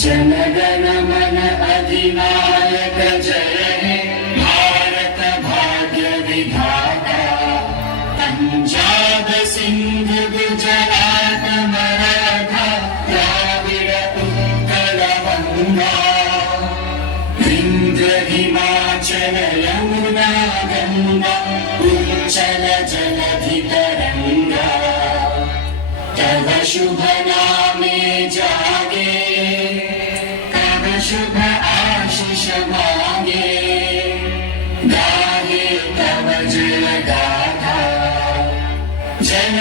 जनगण मन अधिनायक जय हे भारत भाग्य विधाता। पंजाब सिंध गुजरात मराठा द्राविड़ उत्कल बंगा। विंध्य हिमाचल यमुना गंगा उच्चल जलधि तरंगा। तव शुभ नामे जागे शुभ आशीष मांगे। गाहे तव जय गाथा जन